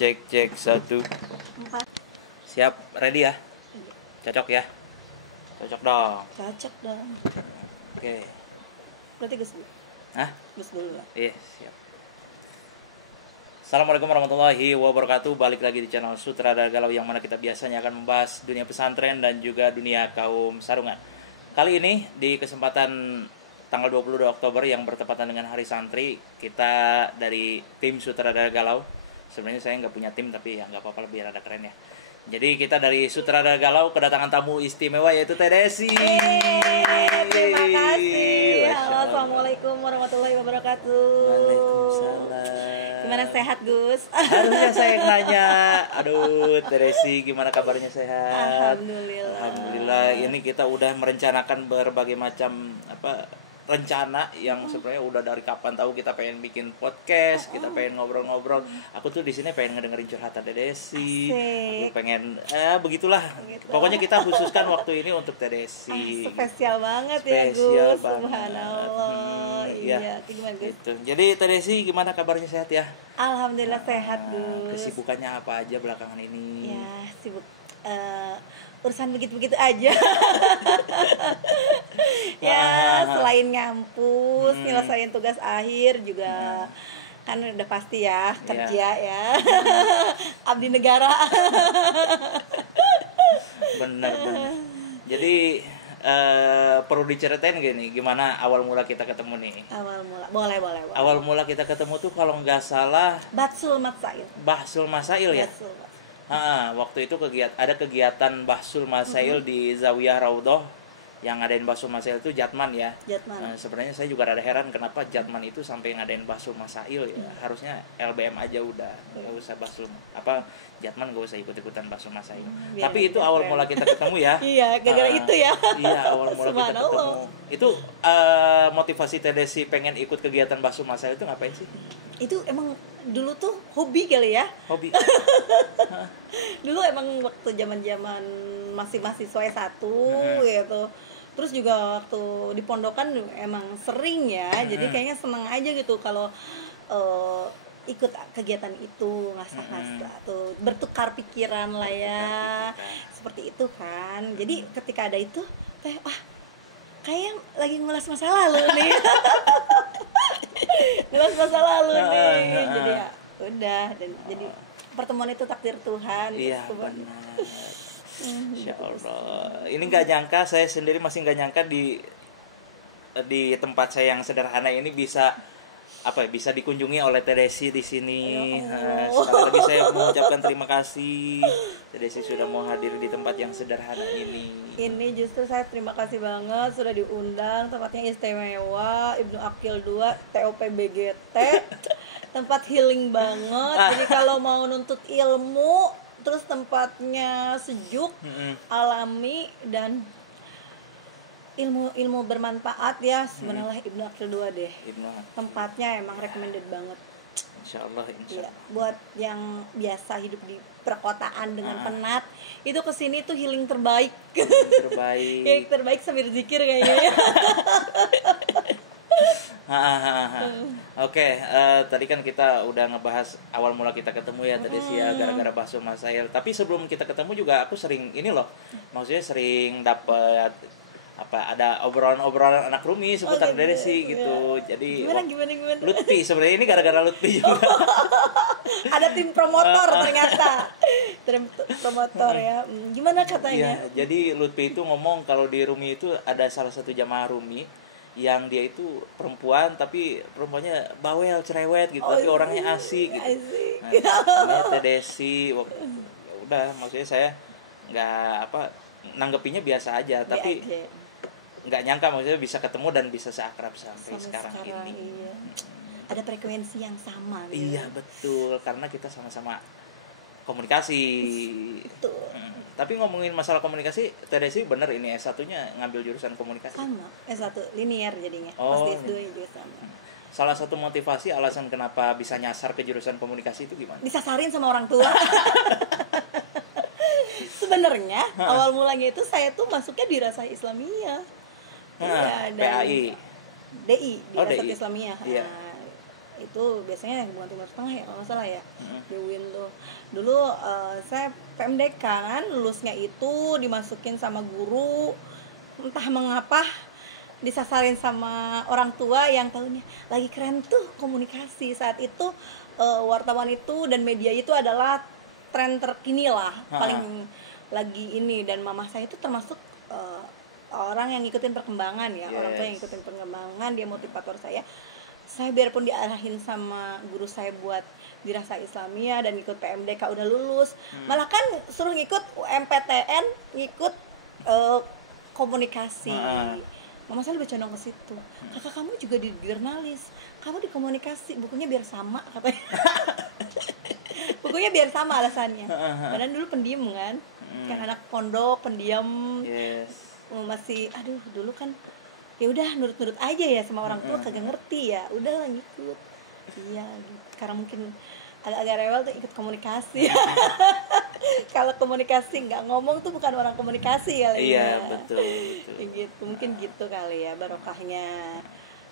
Cek 1. Empat. Siap, ready ya? Cocok ya? Cocok dong. Cocok dong. Oke. Berarti Gus dulu. Hah? Gus dulu lah. Iya, siap. Assalamualaikum warahmatullahi wabarakatuh. Balik lagi di channel Sutradara Galau, yang mana kita biasanya akan membahas dunia pesantren dan juga dunia kaum sarungan. Kali ini di kesempatan tanggal 22 Oktober yang bertepatan dengan Hari Santri, kita dari tim Sutradara Galau. Sebenarnya saya nggak punya tim, tapi ya nggak apa-apa, biar ada keren ya. Jadi kita dari Sutradara Galau kedatangan tamu istimewa, yaitu Teh Desi. Terima kasih. Halo, assalamualaikum warahmatullahi wabarakatuh. Waalaikumsalam. Gimana, sehat Gus? Harusnya saya yang nanya. Aduh, Teh Desi, gimana kabarnya, sehat? Alhamdulillah. Alhamdulillah. Ini kita udah merencanakan berbagai macam rencana yang sebenarnya udah dari kapan tahu kita pengen bikin podcast, kita pengen ngobrol-ngobrol. Aku tuh di sini pengen ngedengerin curhatan Teh Desi. Aku pengen begitulah. Pokoknya kita khususkan waktu ini untuk Teh Desi. Spesial banget Spesial ya Gus. banget. Subhanallah. Iya. Gimana Gus? Gitu. Jadi Teh Desi, gimana kabarnya, sehat ya? Alhamdulillah sehat Gus. Kesibukannya apa aja belakangan ini? Ya, sibuk urusan begitu-begitu aja. Ya, selain ngampus, nyelesain tugas akhir juga kan udah pasti ya kerja ya. Abdi negara. Bener. Jadi perlu diceritain gini, gimana awal mula kita ketemu nih? Awal mula, boleh. Awal mula kita ketemu tuh kalau nggak salah Batsul Matsail. Bahsul Masail ya. Batsul Matsail. Waktu itu ada kegiatan Bahsul Masail di Zawiyah Raudhoh. Yang ngadain Bahsul Masail itu Jatman ya. Jatman. Sebenarnya saya juga rada heran kenapa Jatman itu sampai ngadain Bahsul Masail ya. Harusnya LBM aja udah, nggak usah Bahsul Jatman, nggak usah ikut-ikutan Bahsul Masail. Tapi itu awal mula kita ketemu ya. Iya, gara-gara itu ya. Iya, awal mula kita ketemu. Itu motivasi Teh Desi pengen ikut kegiatan Bahsul Masail itu ngapain sih? Itu emang dulu tuh hobi kali ya. Hobi. Dulu emang waktu zaman-zaman masih mahasiswa S1 gitu. Terus juga waktu di pondokan emang sering ya. Jadi kayaknya seneng aja gitu kalau ikut kegiatan itu, ngasah-ngasah tuh, bertukar pikiran lah ya. Seperti itu kan. Jadi ketika ada itu, kayak lagi ngulas masa lalu nih. Ngulas masa lalu nih. Jadi ya udah, dan jadi pertemuan itu takdir Tuhan. Iya, gitu, benar. Insya Allah. Ini nggak nyangka, saya sendiri masih nggak nyangka di tempat saya yang sederhana ini bisa dikunjungi oleh Teh Desi di sini. Sekali lagi saya mengucapkan terima kasih. Teh Desi sudah mau hadir di tempat yang sederhana ini. Ini justru saya terima kasih banget sudah diundang, tempatnya istimewa, Ibnu Akil 2 TOP BGT. Tempat healing banget. Jadi kalau mau nuntut ilmu, terus tempatnya sejuk, alami, dan ilmu bermanfaat ya. Sebenarnya Ibnu Akil 2 deh. Tempatnya emang recommended banget. Insya Allah. Ya, buat yang biasa hidup di perkotaan dengan penat, itu kesini tuh healing terbaik. Healing terbaik sambil zikir kayaknya. Oke, tadi kan kita udah ngebahas awal mula kita ketemu ya tadi sih ya, gara-gara Bahsul Masail. Tapi sebelum kita ketemu juga aku sering maksudnya sering dapat ada obrolan anak Rumi seputar Teh Desi gitu. Jadi gimana? Lutfi, sebenarnya ini gara-gara Lutfi juga. Ada tim promotor ternyata. Tim promotor ya. Gimana katanya? Ya, jadi Lutfi itu ngomong kalau di Rumi itu ada salah satu jamaah Rumi yang dia itu perempuan, tapi perempuannya bawel, cerewet gitu, tapi orangnya asik gitu. Namanya Teh Desi. Udah, maksudnya saya nggak nanggepinnya biasa aja, tapi nggak nyangka maksudnya bisa ketemu dan bisa seakrab sampai sekarang ini. Iya. Ada frekuensi yang sama gitu. Iya, betul, karena kita sama-sama komunikasi. Betul. Tapi ngomongin masalah komunikasi, Teh Desi bener ini S1-nya ngambil jurusan komunikasi. Sama, S1 linear jadinya. Pas S2 juga sama. Salah satu motivasi alasan kenapa bisa nyasar ke jurusan komunikasi itu gimana? Disasarin sama orang tua. Sebenarnya awal mulanya itu saya tuh masuknya di Dirasah Islamiyah. PAI. DI, Dirasah DI. Islamiyah. Iya. itu biasanya hubungan Timur Tengah ya kalau nggak salah ya, di UIN tuh. Dulu saya PMDK kan, lulusnya itu dimasukin sama guru, entah mengapa disasarin sama orang tua yang tahunya lagi keren tuh komunikasi saat itu. Wartawan itu dan media itu adalah tren terkini lah, paling lagi ini. Dan mama saya itu termasuk orang yang ngikutin perkembangan ya, orang tua yang ngikutin perkembangan, dia motivator saya. Saya biarpun diarahin sama guru saya buat dirasa Islamiyah dan ikut PMDK udah lulus, malah kan suruh ngikut UMPTN, ngikut komunikasi. Mama saya lebih condong ke situ. Kakak kamu juga di jurnalis, kamu di komunikasi, bukunya biar sama katanya. Bukunya biar sama alasannya. Padahal dulu pendiam kan, kan anak pondok pendiam. Masih aduh dulu kan ya udah nurut-nurut aja ya sama orang tua, kagak ngerti ya udah ngikut. Iya gitu. Karena mungkin agak-agak rewel tuh ikut komunikasi. Kalau komunikasi nggak ngomong tuh bukan orang komunikasi kali ya. Iya betul. Gitu mungkin gitu kali ya barokahnya.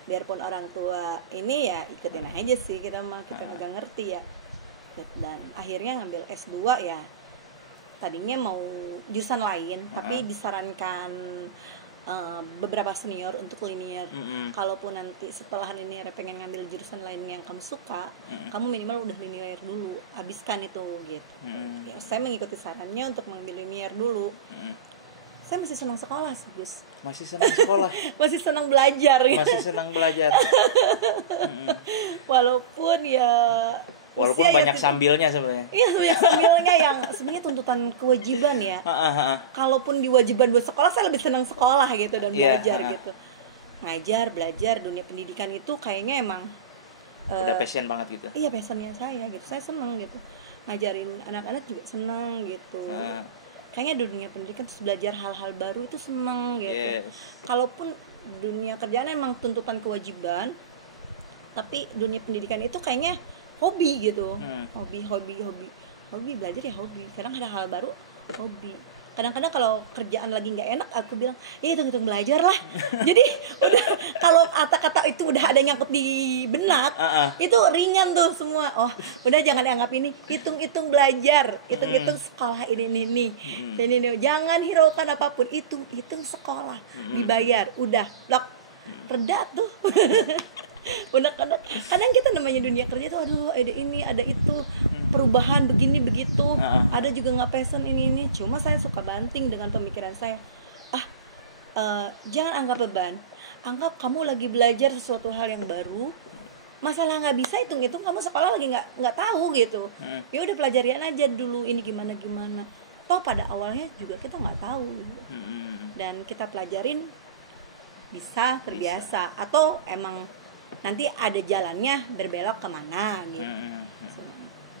Biarpun orang tua ini ya ikutin aja sih, kita mah kita nggak ngerti ya. Dan akhirnya ngambil S2 ya. Tadinya mau jurusan lain, tapi disarankan beberapa senior untuk linear. Kalaupun nanti setelah linear pengen ngambil jurusan lain yang kamu suka, kamu minimal udah linear dulu, habiskan itu gitu. Ya, saya mengikuti sarannya untuk mengambil linear dulu. Saya masih senang sekolah sih, Gus. Masih senang sekolah. Masih senang belajar gitu. Masih senang belajar. Walaupun banyak sambilnya sebenarnya. Iya, banyak sambilnya yang sebenarnya tuntutan kewajiban ya. Kalaupun diwajiban buat sekolah, saya lebih senang sekolah gitu dan belajar gitu. Ngajar, belajar, dunia pendidikan itu kayaknya emang udah passion banget gitu. Iya, passionnya saya gitu. Saya senang gitu. Ngajarin anak-anak juga senang gitu. Kayaknya dunia pendidikan terus belajar hal-hal baru itu senang gitu. Kalaupun dunia kerjaan emang tuntutan kewajiban, tapi dunia pendidikan itu kayaknya hobi gitu. Hobi belajar ya hobi. Kadang ada hal baru hobi. Kadang-kadang kalau kerjaan lagi nggak enak, aku bilang ya hitung-hitung belajar lah. Jadi udah kalau kata-kata itu udah ada nyangkut di benak, itu ringan tuh semua. Oh udah jangan dianggap ini, hitung-hitung belajar, hitung-hitung sekolah ini. Jangan hiraukan apapun, hitung sekolah dibayar, udah lock reda tuh. Udah kadang kita namanya dunia kerja tuh aduh ada ini ada itu, perubahan begini begitu, ada juga nggak passion ini. Cuma saya suka banting dengan pemikiran saya, jangan anggap beban, anggap kamu lagi belajar sesuatu hal yang baru. Masalah nggak bisa hitung kamu sekolah lagi nggak tahu gitu, ya udah pelajarian aja dulu ini gimana toh pada awalnya juga kita nggak tahu gitu. Dan kita pelajarin bisa terbiasa atau emang nanti ada jalannya berbelok kemana gitu.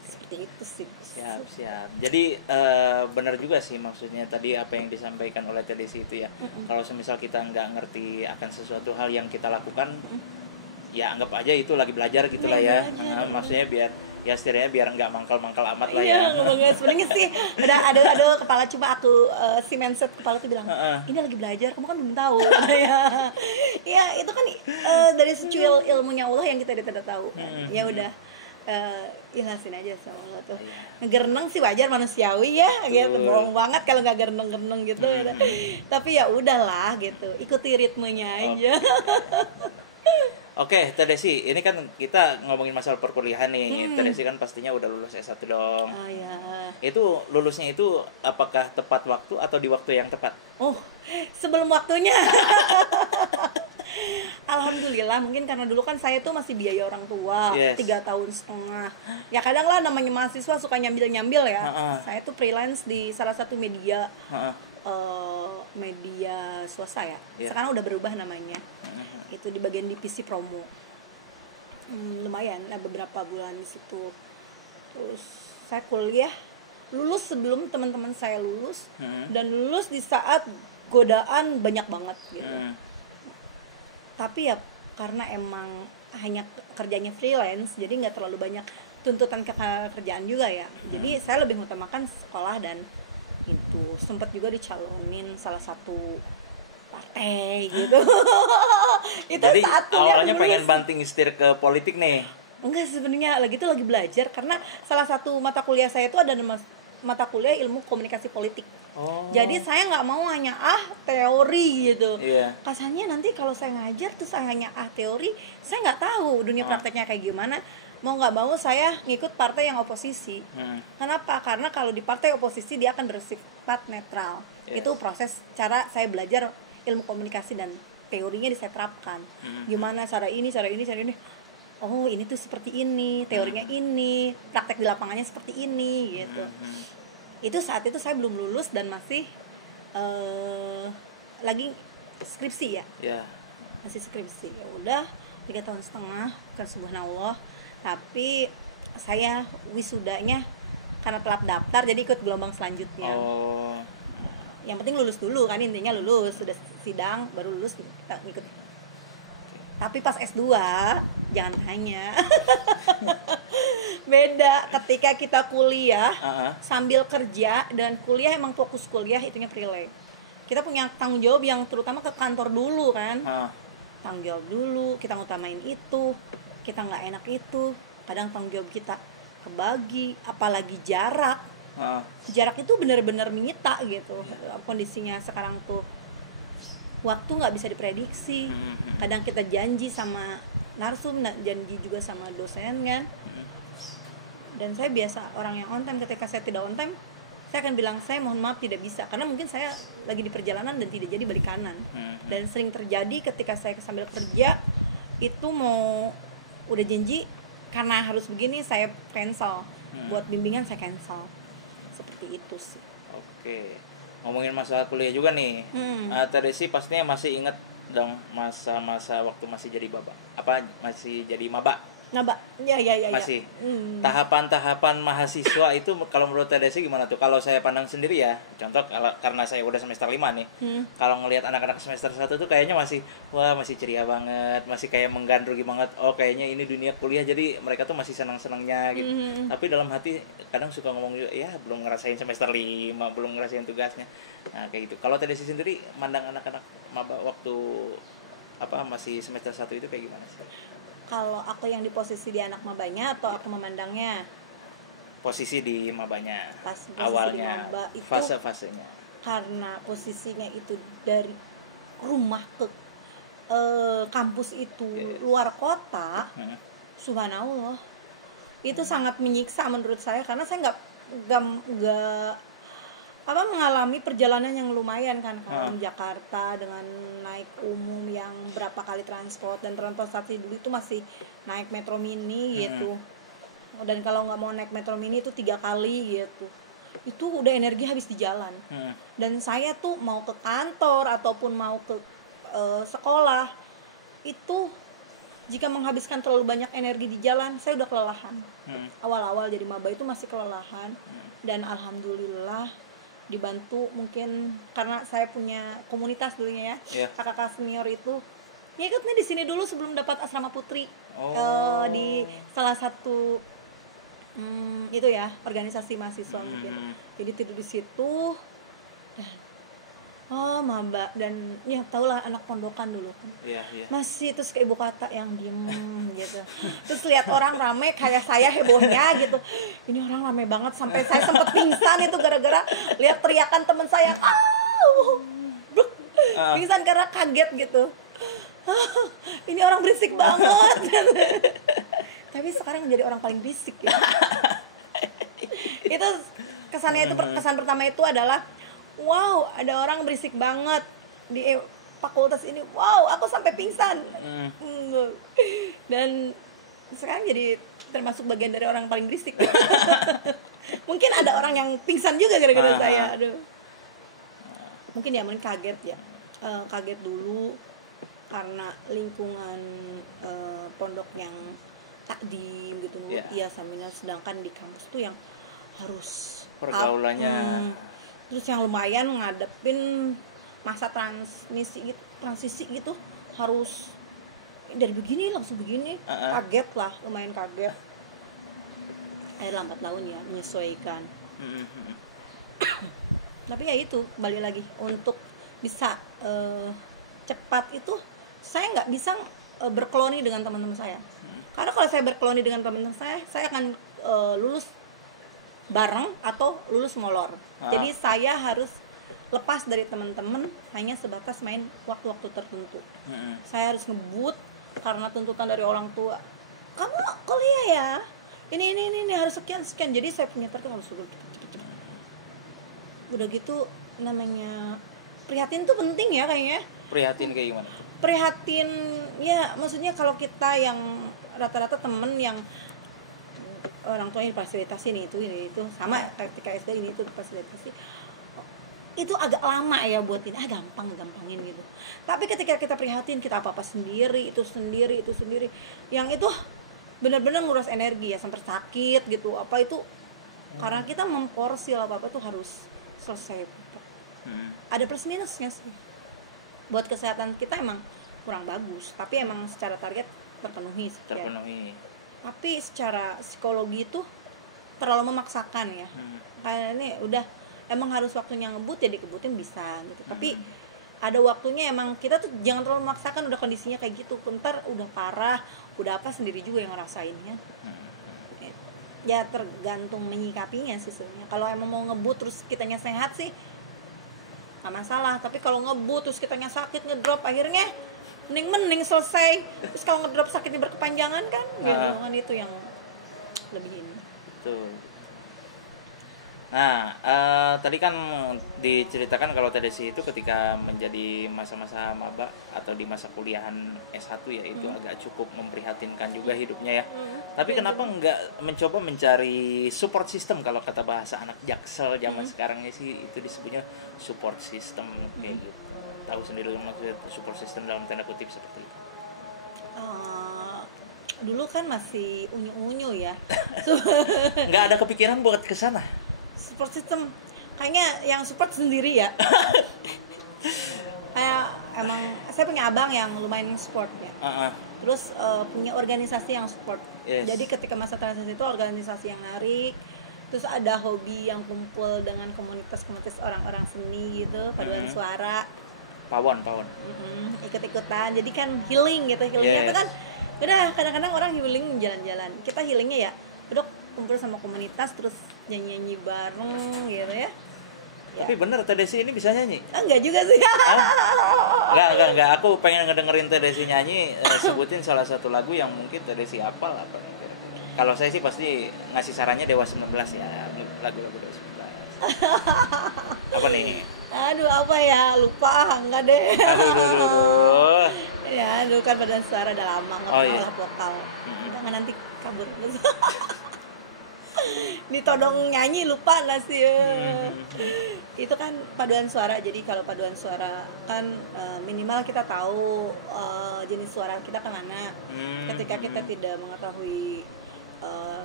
Seperti itu sih. Siap. Jadi benar juga sih maksudnya tadi apa yang disampaikan oleh Tedesi itu ya. Kalau semisal kita nggak ngerti akan sesuatu hal yang kita lakukan, ya anggap aja itu lagi belajar gitulah ya. Maksudnya biar ya setidaknya biar nggak mangkal-mangkal amat lah ya. Iya, sebenarnya sih ada kepala coba aku si mindset kepala tuh bilang ini lagi belajar, kamu kan belum tahu. Ya itu kan dari secuil ilmunya Allah yang kita tidak tahu. Ya udah ikhlasin aja sama Allah tuh. Ngegereneng sih wajar manusiawi ya, gitu. Bohong banget kalau nggak gereneng gitu. Tapi ya udahlah gitu, ikuti ritmenya aja. Oke, Tedesi, ini kan kita ngomongin masalah perkuliahan nih. Tedesi kan pastinya udah lulus S1 dong. Ya. Itu lulusnya itu apakah tepat waktu atau di waktu yang tepat? Oh, sebelum waktunya. Alhamdulillah, mungkin karena dulu kan saya tuh masih biaya orang tua 3 tahun setengah. Ya kadang lah namanya mahasiswa suka nyambil ya. Saya tuh freelance di salah satu media media swasta ya. Sekarang udah berubah namanya. Itu di bagian divisi promo. Lumayan, beberapa bulan di situ. Terus saya kuliah, lulus sebelum teman-teman saya lulus, dan lulus di saat godaan banyak banget gitu. Tapi ya karena emang hanya kerjanya freelance, jadi nggak terlalu banyak tuntutan kerjaan juga ya. Jadi saya lebih mengutamakan sekolah dan itu sempat juga dicalonin salah satu partai gitu. Itu jadi saat awalnya pengen banting setir ke politik nih. Enggak, sebenarnya lagi belajar karena salah satu mata kuliah saya itu ada mata kuliah ilmu komunikasi politik. Jadi saya nggak mau hanya teori gitu. Kasarnya nanti kalau saya ngajar terus saya hanya teori, saya nggak tahu dunia prakteknya kayak gimana. Mau nggak mau saya ngikut partai yang oposisi. Kenapa? Karena kalau di partai oposisi dia akan bersifat netral. Itu proses cara saya belajar ilmu komunikasi dan teorinya saya terapkan. Gimana cara ini. Oh, ini tuh seperti ini, teorinya ini, praktek di lapangannya seperti ini gitu. Itu saat itu saya belum lulus dan masih lagi skripsi ya. Masih skripsi. Ya udah 3,5 tahun kan, subhanallah. Tapi saya wisudanya karena telat daftar jadi ikut gelombang selanjutnya. Yang penting lulus dulu kan, intinya lulus, sudah sidang baru lulus kita ikut. Tapi pas S2 jangan tanya. Beda ketika kita kuliah sambil kerja, dan kuliah emang fokus kuliah, itunya freelance. Kita punya tanggung jawab yang terutama ke kantor dulu kan. Tanggung jawab dulu, kita ngutamain itu, kita nggak enak itu, kadang tanggung jawab kita kebagi, apalagi jarak. Jarak itu benar-benar menyita gitu. Kondisinya sekarang tuh waktu nggak bisa diprediksi. Kadang kita janji sama narsum, janji juga sama dosen kan. Dan saya biasa orang yang on time. Ketika saya tidak on time, saya akan bilang saya mohon maaf tidak bisa, karena mungkin saya lagi di perjalanan dan tidak jadi balik kanan. Dan sering terjadi ketika saya sambil kerja itu mau udah janji karena harus begini saya cancel. Buat bimbingan saya cancel. Seperti itu sih. Oke. Ngomongin masalah kuliah juga nih. Tadi sih pastinya masih inget dong masa-masa waktu masih jadi masih jadi maba. Ya. Masih. Tahapan-tahapan mahasiswa itu kalau menurut Tedesi gimana tuh? Kalau saya pandang sendiri ya, contoh karena saya udah semester 5 nih. Kalau ngelihat anak-anak semester 1 tuh kayaknya masih ceria banget, masih kayak menggandrungi banget. Oh, kayaknya ini dunia kuliah, jadi mereka tuh masih senang-senangnya gitu. Tapi dalam hati kadang suka ngomong juga, ya belum ngerasain semester 5, belum ngerasain tugasnya. Nah, kayak gitu. Kalau Tedesi sendiri mandang anak-anak maba waktu masih semester 1 itu kayak gimana sih? Kalau aku yang di posisi di anak mabanya atau aku memandangnya? Posisi di mabanya. Posisi awalnya, di maba itu, fase-fasenya. Karena posisinya itu dari rumah ke kampus itu luar kota, subhanallah. Itu sangat menyiksa menurut saya, karena saya nggak mengalami perjalanan yang lumayan kan, kalau di Jakarta dengan naik umum yang berapa kali transport, dan transportasi dulu itu masih naik metro mini gitu. Dan kalau nggak mau naik metro mini itu 3 kali gitu. Itu udah energi habis di jalan. Dan saya tuh mau ke kantor ataupun mau ke sekolah itu jika menghabiskan terlalu banyak energi di jalan, saya udah kelelahan. Awal-awal jadi maba itu masih kelelahan. Dan alhamdulillah dibantu mungkin karena saya punya komunitas dulunya ya. Kakak senior itu ya ikutnya di sini dulu sebelum dapat asrama putri. Di salah satu itu ya, organisasi mahasiswa mungkin. Jadi tidur di situ. Maba, dan ya tahulah anak pondokan dulu kan. Masih terus ke ibu kota yang diem gitu. Terus lihat orang rame kayak saya hebohnya gitu. Ini orang rame banget sampai saya sempat pingsan itu gara-gara lihat teriakan teman saya. Pingsan karena kaget gitu. Ini orang berisik banget. Tapi sekarang menjadi orang paling berisik ya. Itu kesannya itu, kesan pertama itu adalah wow, ada orang berisik banget di fakultas ini. Wow, aku sampai pingsan. Dan sekarang jadi termasuk bagian dari orang paling berisik. Mungkin ada orang yang pingsan juga gara-gara saya. Aduh. Mungkin kaget ya. Kaget dulu karena lingkungan pondok yang takdim gitu, ya saminar, sedangkan di kampus tuh yang harus pergaulannya terus yang lumayan ngadepin masa transisi gitu, harus dari begini langsung begini. Kaget lah, lumayan kaget. Lambat laun ya menyesuaikan. Tapi ya itu, balik lagi untuk bisa cepat itu saya nggak bisa berkeloni dengan teman-teman saya, Karena kalau saya berkeloni dengan teman saya akan lulus bareng atau lulus molor. Jadi saya harus lepas dari teman-teman hanya sebatas main waktu-waktu tertentu. Saya harus ngebut karena tuntutan dari orang tua. Kamu kuliah ya? Ini harus sekian. Jadi saya punya target harus cepet. Udah gitu namanya prihatin tuh penting ya kayaknya. Prihatin kayak gimana? Prihatin ya, maksudnya kalau kita yang rata-rata temen yang orang tuanya fasilitasi ini itu sama ketika SD ini itu fasilitasi, itu agak lama ya buat ini, gampangin gitu. Tapi ketika kita prihatin, kita apa sendiri, itu sendiri, yang itu benar-benar nguras energi ya, sampai sakit gitu apa itu, karena kita memporsi apa tuh harus selesai. Ada plus minusnya sih. Buat kesehatan kita emang kurang bagus, tapi emang secara target terpenuhi. Tapi secara psikologi itu terlalu memaksakan ya. Karena ini udah emang harus waktunya ngebut, ya dikebutin bisa gitu. Tapi ada waktunya, emang kita tuh jangan terlalu memaksakan, udah kondisinya kayak gitu. Ntar udah parah, udah apa sendiri juga yang ngerasainnya. Ya tergantung menyikapinya sih sebenarnya. Kalau emang mau ngebut terus kitanya sehat sih nggak masalah. Tapi kalau ngebut terus kitanya sakit, ngedrop, akhirnya mending selesai. Terus kalau ngedrop sakitnya berkepanjangan kan, gitu kan, itu yang lebih ini. Betul. Nah, tadi kan diceritakan kalau TDC itu ketika menjadi masa-masa maba atau di masa kuliahan S1 ya, itu agak cukup memprihatinkan juga hidupnya ya. Tapi kenapa nggak mencoba mencari support system, kalau kata bahasa anak Jaksel zaman sekarangnya sih itu disebutnya support system kayak gitu. Tahu sendiri maksudnya support system dalam tanda kutip seperti itu. Dulu kan masih unyu-unyu ya. Nggak ada kepikiran buat ke sana. Support system kayaknya yang support sendiri ya. Kayak emang saya punya abang yang lumayan support ya. Terus punya organisasi yang support. Jadi ketika masa transisi itu organisasi yang narik. Terus ada hobi yang kumpul dengan komunitas orang-orang seni gitu, paduan suara. Pawon. Ikut-ikutan. Jadi kan healing gitu. Healingnya itu kan udah kadang-kadang orang healing jalan-jalan. Kita healingnya ya udah kumpul sama komunitas terus nyanyi bareng gitu ya. Tapi bener TDC ini bisa nyanyi? Enggak juga sih. Enggak. Aku pengen ngedengerin TDC nyanyi. Sebutin salah satu lagu yang mungkin TDC hafal apa. Kalau saya sih pasti ngasih sarannya Dewa 19 ya, lagu-lagu Dewa 19. Apa nih? Aduh, apa ya? Lupa, enggak deh. Aduh. Ya, dulu kan paduan suara udah lama nggak vokal. Jangan nanti kabur. Ditodong nyanyi lupa lah sih. Itu kan paduan suara. Jadi kalau paduan suara kan minimal kita tahu jenis suara kita kemana. Ketika kita tidak mengetahui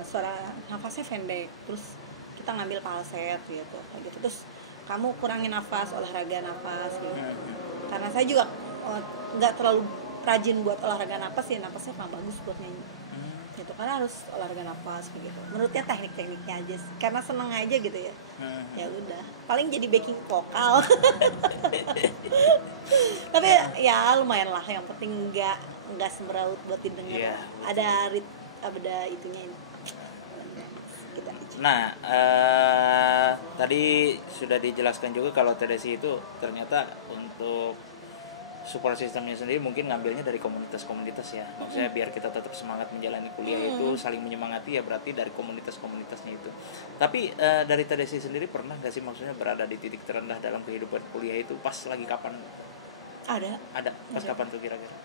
suara nafasnya pendek, terus kita ngambil falset gitu. Terus kamu kurangin nafas, olahraga nafas gitu. Karena saya juga nggak terlalu rajin buat olahraga nafas ya, nafasnya kurang bagus buat nyanyi. Gitu, karena harus olahraga nafas begitu. Menurutnya teknik-tekniknya aja, karena seneng aja gitu ya. Ya udah, paling jadi backing vokal. Tapi ya lumayan lah, yang penting nggak semeraut buat didengar. Ada itunya. Gitu aja. Nah, tadi sudah dijelaskan juga kalau TDC itu ternyata untuk support sistemnya sendiri mungkin ngambilnya dari komunitas-komunitas ya. Maksudnya biar kita tetap semangat menjalani kuliah itu, saling menyemangati ya, berarti dari komunitas-komunitasnya itu. Tapi dari TDC sendiri pernah gak sih maksudnya berada di titik terendah dalam kehidupan kuliah itu pas lagi kapan? Ada. Pas kapan tuh kira-kira?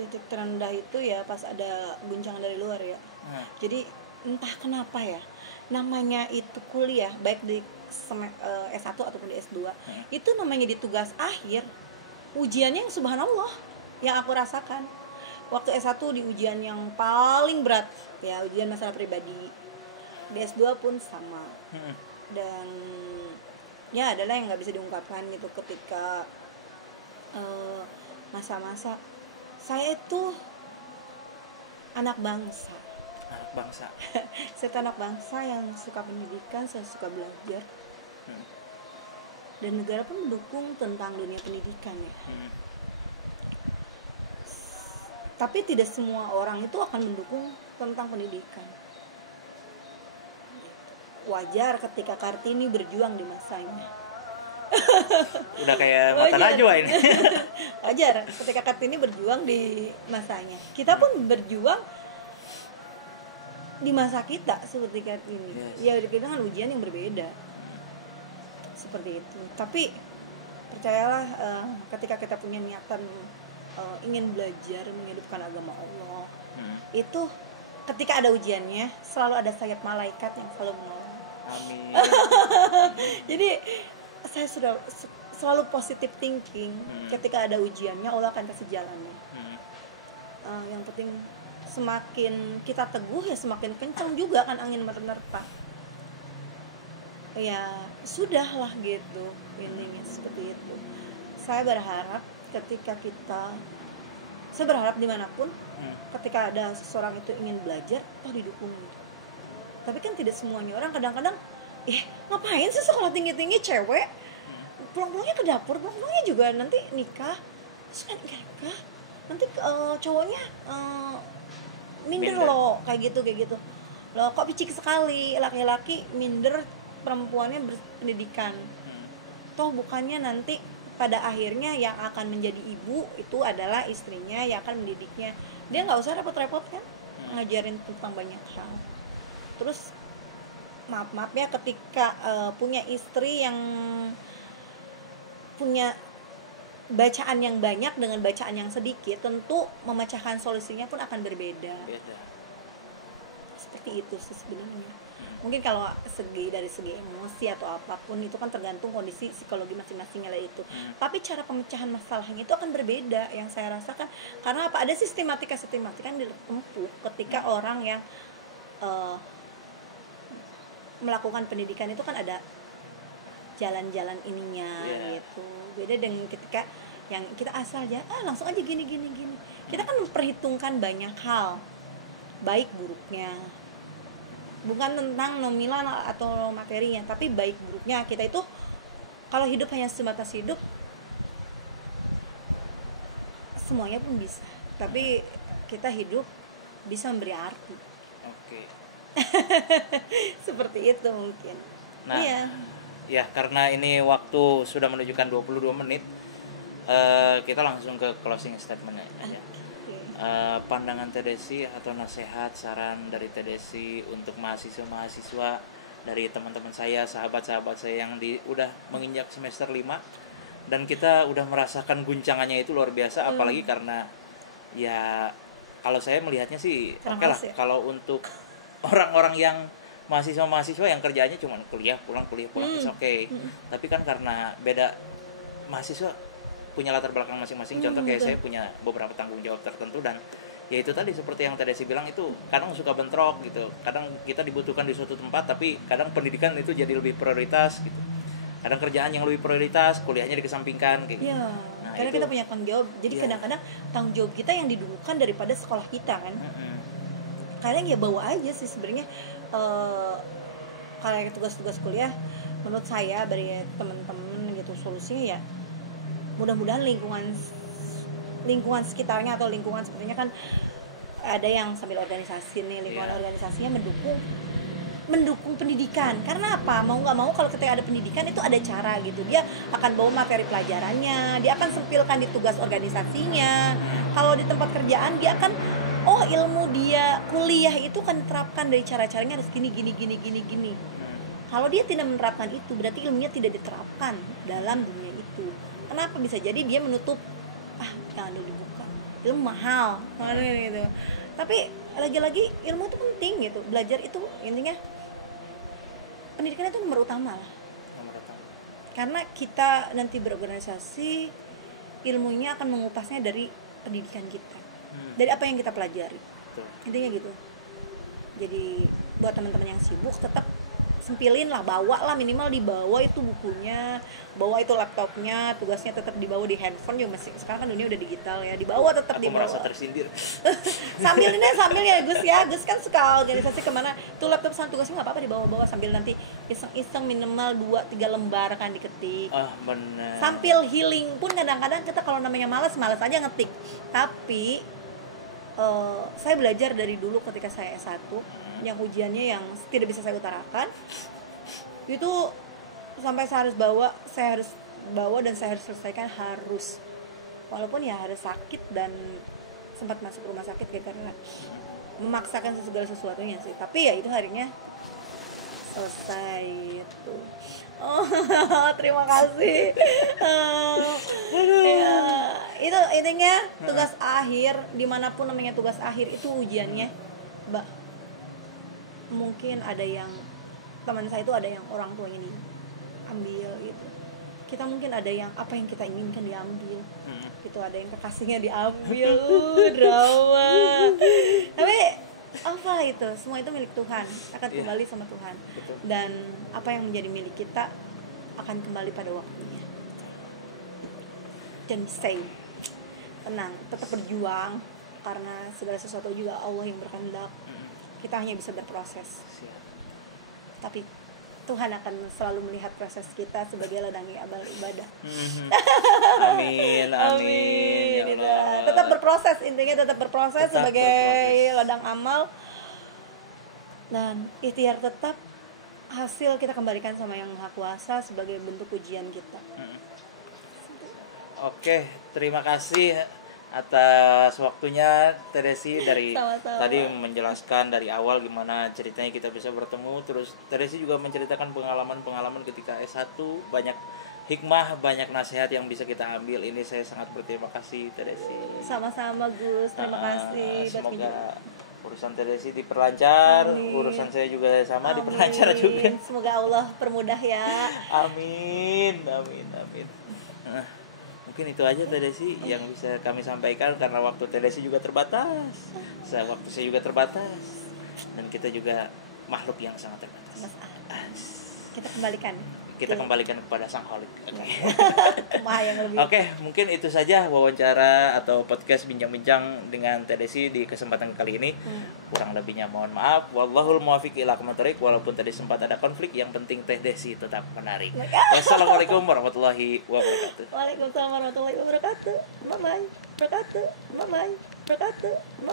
Titik terendah itu ya pas ada guncangan dari luar ya. Jadi entah kenapa ya, namanya itu kuliah baik di S1 ataupun di S2 itu namanya di tugas akhir, ujiannya yang subhanallah yang aku rasakan waktu S1 di ujian yang paling berat ya, ujian masalah pribadi. Di S2 pun sama. Dan ya adalah yang nggak bisa diungkapkan gitu ketika masa-masa saya itu anak bangsa. Saya anak bangsa yang suka pendidikan, saya suka belajar. Dan negara pun mendukung tentang dunia pendidikan ya. Tapi tidak semua orang itu akan mendukung tentang pendidikan. Wajar ketika Kartini berjuang di masanya. Udah kayak mata najwa ini. Wajar ketika Kartini berjuang di masanya. Kita pun berjuang di masa kita seperti Kartini. Yes. Ya kita kan ujian yang berbeda. Seperti itu. Tapi percayalah ketika kita punya niatan ingin belajar menghidupkan agama Allah, itu ketika ada ujiannya selalu ada sayap malaikat yang selalu menolong. Amin. Jadi saya sudah selalu positive thinking. Ketika ada ujiannya Allah akan kasih jalannya. Yang penting semakin kita teguh ya semakin kencang juga kan angin menerpa. Ya sudahlah gitu, intinya seperti itu. Saya berharap ketika saya berharap dimanapun ketika ada seseorang itu ingin belajar toh didukung gitu. Tapi kan tidak semuanya orang, kadang-kadang ngapain sih sekolah tinggi-tinggi cewek pulang-pulangnya ke dapur, pulang-pulangnya juga nanti nikah, terus kan nikah nanti cowoknya minder loh kayak gitu loh, kok picik sekali laki-laki minder perempuannya berpendidikan. Toh bukannya nanti pada akhirnya yang akan menjadi ibu itu adalah istrinya yang akan mendidiknya. Dia nggak usah repot-repot kan ngajarin tentang banyak hal. Terus maaf ya ketika punya istri yang punya bacaan yang banyak dengan bacaan yang sedikit, tentu memecahkan solusinya pun akan berbeda. Seperti itu sih sebenarnya. Mungkin kalau dari segi emosi atau apapun itu kan tergantung kondisi psikologi masing-masingnya lah itu. Tapi cara pemecahan masalahnya itu akan berbeda yang saya rasakan. Karena apa? Ada sistematika yang ditempuh ketika orang yang melakukan pendidikan itu kan ada jalan-jalan ininya gitu. Beda dengan ketika yang kita asal aja langsung aja gini. Kita kan memperhitungkan banyak hal, baik buruknya. Bukan tentang nominal atau materinya, tapi baik buruknya. Kita itu kalau hidup hanya sebatas hidup, semuanya pun bisa. Tapi kita hidup bisa memberi arti. Oke. Seperti itu mungkin. Nah, ya karena ini waktu sudah menunjukkan 22 menit, kita langsung ke closing statement aja. Pandangan TDSI atau nasihat saran dari TDSI untuk mahasiswa dari teman-teman saya, sahabat-sahabat saya yang udah menginjak semester 5 dan kita udah merasakan guncangannya itu luar biasa, apalagi karena ya kalau saya melihatnya sih oke lah ya. Kalau untuk orang-orang yang mahasiswa yang kerjanya cuma kuliah pulang it's okay. Tapi kan karena beda mahasiswa punya latar belakang masing-masing, contoh kayak saya punya beberapa tanggung jawab tertentu dan ya itu tadi seperti yang tadi saya bilang itu kadang suka bentrok gitu, kadang kita dibutuhkan di suatu tempat tapi kadang pendidikan itu jadi lebih prioritas gitu, kadang kerjaan yang lebih prioritas, kuliahnya dikesampingkan kayak gitu. Nah, karena kita punya tanggung jawab, jadi kadang-kadang tanggung jawab kita yang didulukan daripada sekolah kita kan. Kadang ya bawa aja sih sebenarnya kalau tugas-tugas kuliah menurut saya dari teman-teman gitu solusinya ya mudah-mudahan lingkungan sekitarnya atau lingkungan sebenarnya kan ada yang sambil organisasi nih, lingkungan organisasinya mendukung pendidikan. Karena apa? Mau nggak mau kalau ketika ada pendidikan itu ada cara gitu. Dia akan bawa materi pelajarannya, dia akan sempilkan di tugas organisasinya. Kalau di tempat kerjaan dia akan ilmu dia kuliah itu kan diterapkan dari cara-caranya harus gini. Kalau dia tidak menerapkan itu berarti ilmunya tidak diterapkan dalam dunia itu. Kenapa? Bisa jadi dia menutup jangan dibuka, ilmu mahal gitu. Tapi lagi-lagi ilmu itu penting gitu, belajar itu intinya pendidikan itu nomor utama lah. Karena kita nanti berorganisasi ilmunya akan mengupasnya dari pendidikan kita, dari apa yang kita pelajari. Intinya gitu. Jadi buat teman-teman yang sibuk tetap sempilin lah, bawa lah, minimal dibawa itu bukunya, bawa itu laptopnya, tugasnya tetap dibawa di handphone juga masih, sekarang kan dunia udah digital ya, dibawa tetap aku dibawa. Aku merasa tersindir. sambil ya Gus kan suka organisasi kemana, tuh laptop sama tugasnya nggak apa-apa dibawa sambil nanti iseng-iseng minimal 2-3 lembar kan diketik. Benar. Sambil healing pun kadang-kadang kita kalau namanya malas aja ngetik, tapi saya belajar dari dulu ketika saya S1 yang ujiannya yang tidak bisa saya utarakan itu sampai saya harus bawa dan saya harus selesaikan, harus walaupun ya harus sakit dan sempat masuk rumah sakit karena memaksakan segala sesuatunya sih, tapi ya itu harinya selesai itu. Oh, terima kasih. Ya, itu intinya tugas akhir, dimanapun namanya tugas akhir itu ujiannya, Mbak. Mungkin ada yang teman saya itu ada yang orang tuanya diambil gitu. Kita mungkin ada yang apa yang kita inginkan diambil. Itu ada yang kekasihnya diambil. Drama. Tapi apa itu? Semua itu milik Tuhan, akan kembali sama Tuhan. Betul. Dan apa yang menjadi milik kita akan kembali pada waktunya. Dan stay tenang, tetap berjuang karena segala sesuatu juga Allah yang berkehendak. Kita hanya bisa berproses. Tapi Tuhan akan selalu melihat proses kita sebagai ladang amal ibadah. Amin, amin. Ya Allah. Tetap berproses, intinya tetap berproses sebagai ladang amal, dan ikhtiar tetap, hasil kita kembalikan sama Yang Maha Kuasa sebagai bentuk ujian kita. Oke, terima kasih atas waktunya Teh Desi dari Sama-sama. tadi menjelaskan dari awal gimana ceritanya kita bisa bertemu, terus Teh Desi juga menceritakan pengalaman-pengalaman ketika S1, banyak hikmah, banyak nasihat yang bisa kita ambil. Ini saya sangat berterima kasih Teh Desi. Sama-sama Gus, terima kasih. Semoga urusan Teh Desi diperlancar, Amin. urusan saya juga sama Amin. diperlancar juga. Semoga Allah permudah ya. Amin, amin, amin. Mungkin itu aja Teh Desi yang bisa kami sampaikan karena waktu Teh Desi juga terbatas, waktu saya juga terbatas, dan kita juga makhluk yang sangat terbatas. Kita kembalikan Kepada Sang Khalik. Maha yang lebih. Oke, mungkin itu saja wawancara atau podcast bincang-bincang dengan Teh Desi di kesempatan kali ini. Kurang lebihnya mohon maaf. Wallahul muwaffiq ila aqwamit thoriq. Walaupun tadi sempat ada konflik, yang penting Teh Desi tetap menarik. Wassalamualaikum warahmatullahi wabarakatuh. Waalaikumsalam warahmatullahi wabarakatuh. Bye bye. Bye bye.